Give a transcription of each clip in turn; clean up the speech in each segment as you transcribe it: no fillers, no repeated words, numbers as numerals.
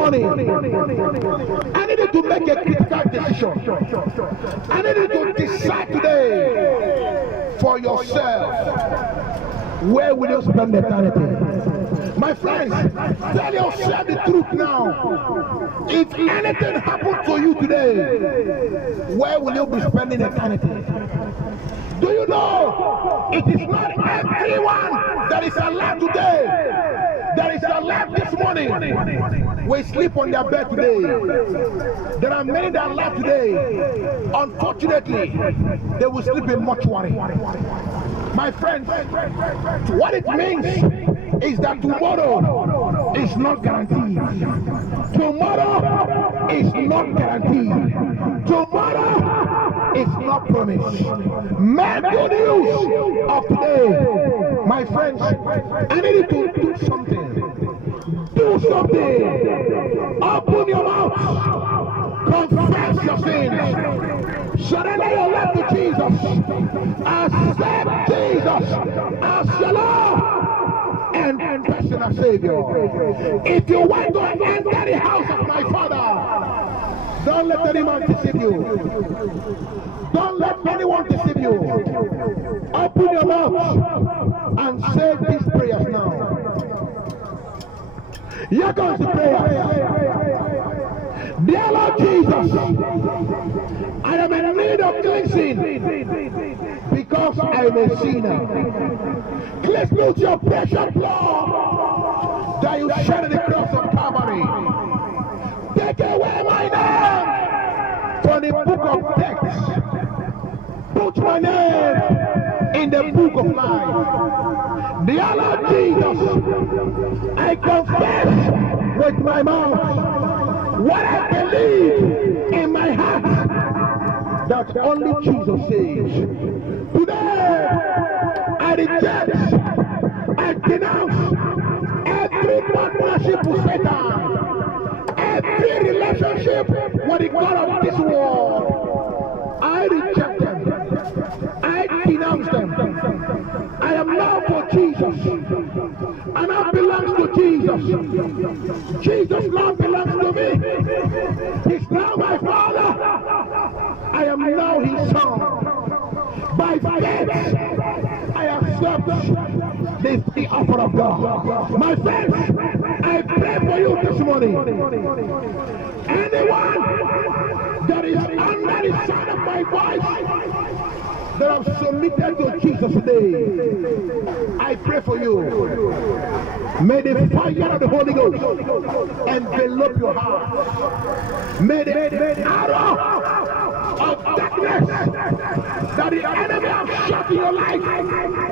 morning, I need you to make a critical decision. I need you to decide today for yourself. Where will you spend eternity? My friends, tell yourself the truth now. If anything happened to you today, where will you be spending eternity? Do you know it is not everyone that is alive today that is alive this morning will sleep on their bed today? There are many that are alive today. Unfortunately, they will sleep in mortuary. My friends, what it means is that tomorrow is not guaranteed. Tomorrow is not guaranteed. Tomorrow is not promised. Make good use of today. My friends, I need you to do something. Do something. Open your mouth. Confess your sins. Surrender your life to Jesus. Accept Jesus as your Lord and personal Savior. If you want to enter the house of my Father, don't let any man deceive you. Don't let anyone deceive you. Open your mouth and say these prayers now. Here comes the prayer. Dear Lord Jesus, I am in need of cleansing because I am a sinner. Cleanse me with your precious blood that you shed on the cross of Calvary. Take away my name from the book of death. Put my name in the book of life. Dear Lord Jesus, I confess with my mouth what I believe in my heart that only Jesus says. Today, I reject, I denounce every partnership with Satan, every relationship with the God of this world. I reject them. I denounce them. I am now for Jesus. And I belongs to Jesus. Jesus now belongs to me. He's now my Father. I am now his son. By faith, I accept the offer of God. My friends, I pray for you this morning. Anyone that is under the sound of my voice that have submitted to Jesus today, I pray for you. May the fire of the Holy Ghost envelop your heart. May the arrow of darkness that the enemy has shot in your life,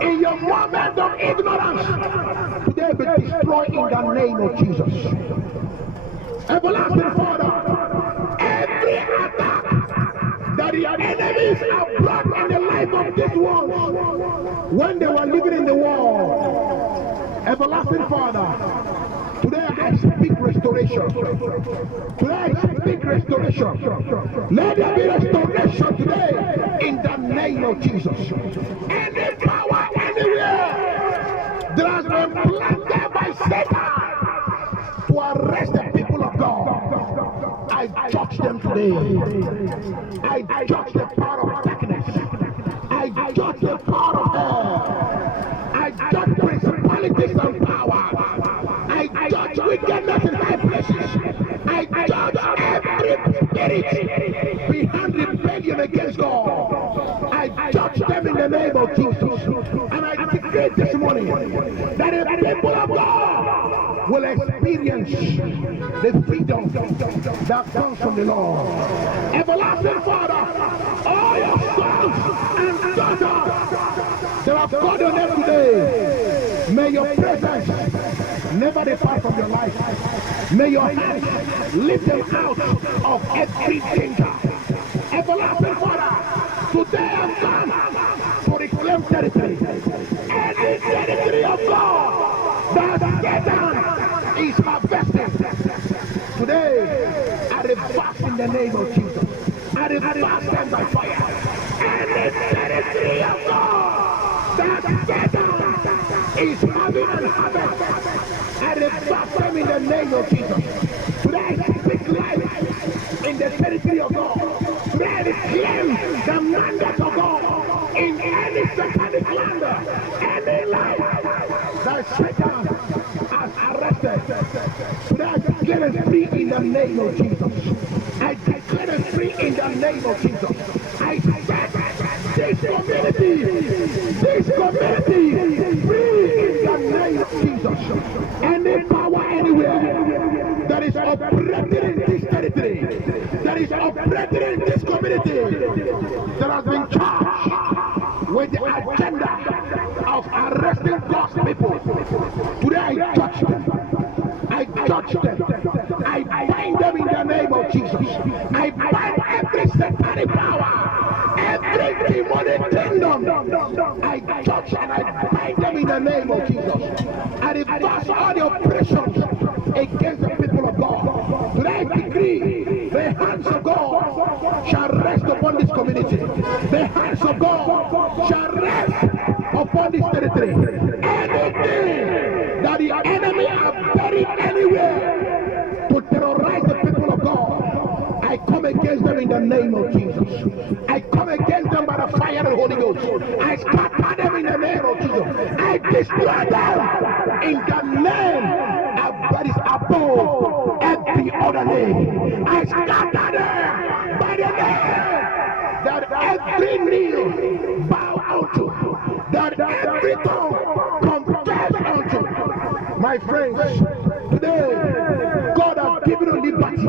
in your moment of ignorance, today be destroyed in the name of Jesus. Everlasting Father, every attack that the enemies have brought in the life of this world when they were living in the world, everlasting Father, today I speak restoration. Today I speak restoration. Let there be restoration today in the name of Jesus. Any power anywhere that has been planted by Satan to arrest the people of God, I judge them today. I judge the power of darkness. I judge the power of hell. I judge principalities and powers. I judge wickedness in high places. I judge every spirit behind rebellion against God. I judge them in the name of Jesus. And I decree this morning that the people of God will experience the freedom that comes from the Lord. Everlasting Father, all your sons and daughters that have God on them today, may your presence never depart from your life. May your hands lift them out of every danger. Everlasting Father, today I've come to reclaim territory. Any territory of God that Satan is harvesting. Today, I reverse in the name of Jesus. I reverse them by fire. Any territory of God that Satan is having and harvesting, I reverse them in the name of Jesus. Today I declare them free in the name of Jesus. I declare them free in the name of Jesus. I set this community free in the name of Jesus. Any power anywhere that is operating in this territory, that is operating in this community, that has been charged with the agenda of arresting God's people, today I touch them. I touch them. I bind them in the name of Jesus. I bind every satanic power, every demonic kingdom. I touch and I bind them in the name of Jesus. I reverse all the oppressions against the people of God. Today I decree the hands of God shall rest upon this community. The hands of God shall rest upon this territory. Anything that the enemy have buried anywhere to terrorize the people of God, I come against them in the name of Jesus. I come against them by the fire of the Holy Ghost. I scatter them in the name of Jesus. I destroy them in the name that is above every other name. I scatter them by the name that every knee bow unto, that every tongue confess unto. My friends, today God has given you liberty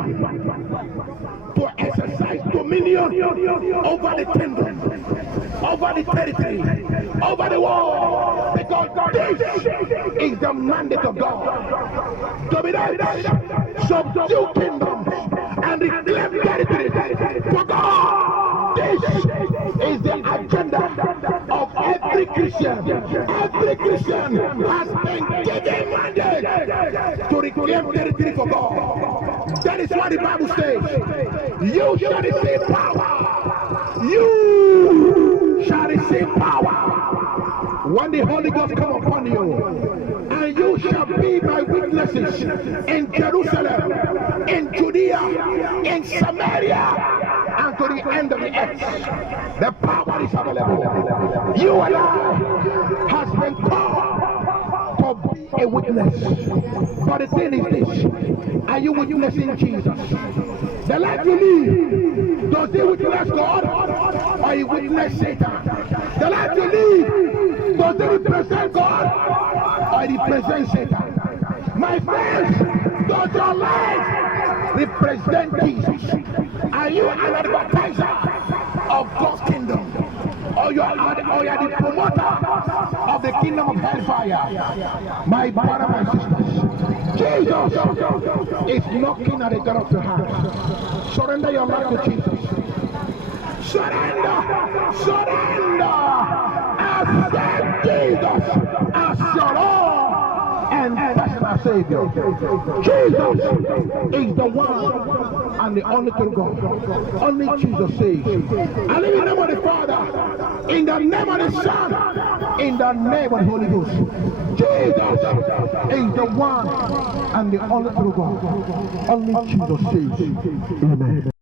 to exercise dominion over the kingdom, over the territory, over the world, because this is the mandate of God. Dominate, subdue kingdoms, and reclaim territory for God. This is the agenda of every Christian. Every Christian has been given mandate to reclaim territory for God. That is what the Bible says. You shall receive power. You shall receive power when the Holy Ghost come upon you. And you shall be my witnesses in Jerusalem, in Judea, in Samaria, and to the end of the earth. The power is available. You and I has been called to be a witness. But the thing is this: are you witnessing Jesus? The life you live, does it witness God, or you witness Satan? The life you live, does it represent God, or it represents Satan? My friends, does your life represent Jesus? Are you an advertiser of God's kingdom? Or you are the promoter of the kingdom of hellfire? My brother, my sisters, Jesus is knocking at the door of your heart. Surrender your life to Jesus. Surrender! Surrender! Accept Jesus as your Lord and personal Savior. Jesus is the one and the only true God. Only Jesus saves. I live in the name of the Father, in the name of the Son, in the name of the Holy Ghost. Jesus is the one and the only true God. Only Jesus saves. Amen.